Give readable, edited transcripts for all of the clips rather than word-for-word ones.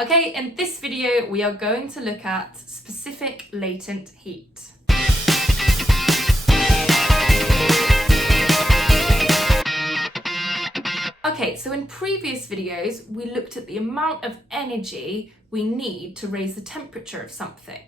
Okay, in this video we are going to look at specific latent heat. Okay, so in previous videos we looked at the amount of energy we need to raise the temperature of something.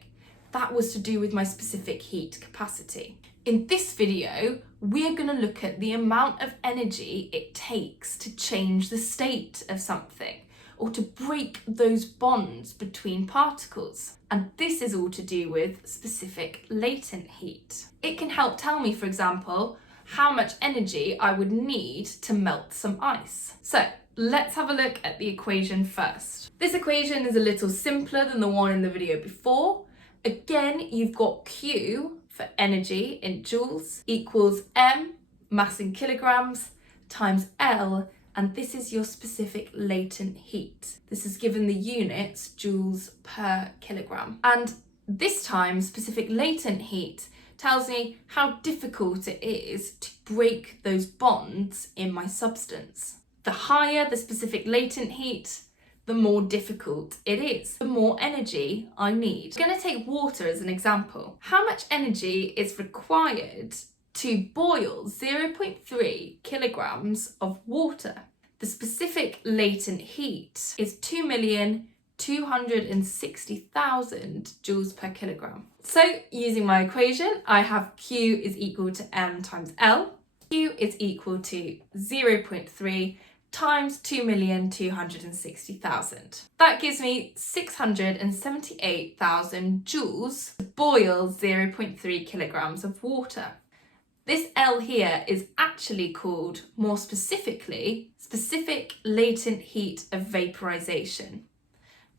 That was to do with my specific heat capacity. In this video, we're going to look at the amount of energy it takes to change the state of something, or to break those bonds between particles. And this is all to do with specific latent heat. It can help tell me, for example, how much energy I would need to melt some ice. So let's have a look at the equation first. This equation is a little simpler than the one in the video before. Again, you've got Q for energy in joules equals M, mass in kilograms, times L, and this is your specific latent heat. This is given the units joules per kilogram. And this time, specific latent heat tells me how difficult it is to break those bonds in my substance. The higher the specific latent heat, the more difficult it is, the more energy I need. I'm going to take water as an example. How much energy is required to boil 0.3 kilograms of water? The specific latent heat is 2,260,000 joules per kilogram. So using my equation, I have Q is equal to M times L. Q is equal to 0.3 times 2,260,000. That gives me 678,000 joules to boil 0.3 kilograms of water. This L here is actually called, more specifically, specific latent heat of vaporisation.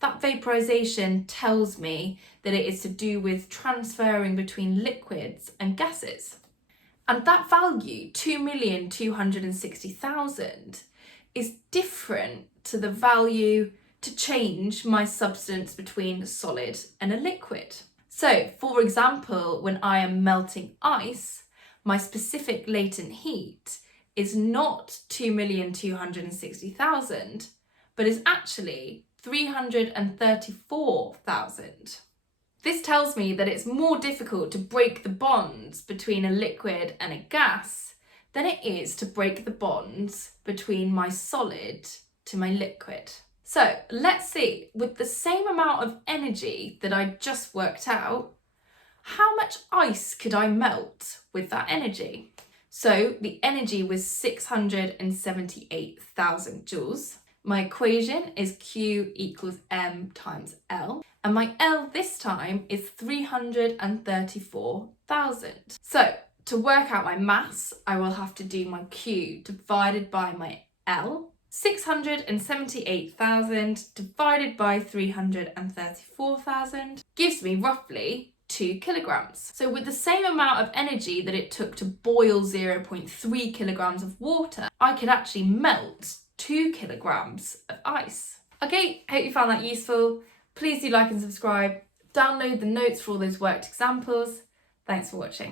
That vaporisation tells me that it is to do with transferring between liquids and gases. And that value, 2,260,000, is different to the value to change my substance between a solid and a liquid. So, for example, when I am melting ice, my specific latent heat is not 2,260,000, but is actually 334,000. This tells me that it's more difficult to break the bonds between a liquid and a gas than it is to break the bonds between my solid to my liquid. So let's see, with the same amount of energy that I just worked out, how much ice could I melt with that energy? So the energy was 678,000 joules. My equation is Q equals M times L. And my L this time is 334,000. So to work out my mass, I will have to do my Q divided by my L. 678,000 divided by 334,000 gives me roughly 2 kilograms. So with the same amount of energy that it took to boil 0.3 kilograms of water, I could actually melt 2 kilograms of ice. Okay, hope you found that useful. Please do like and subscribe. Download the notes for all those worked examples. Thanks for watching.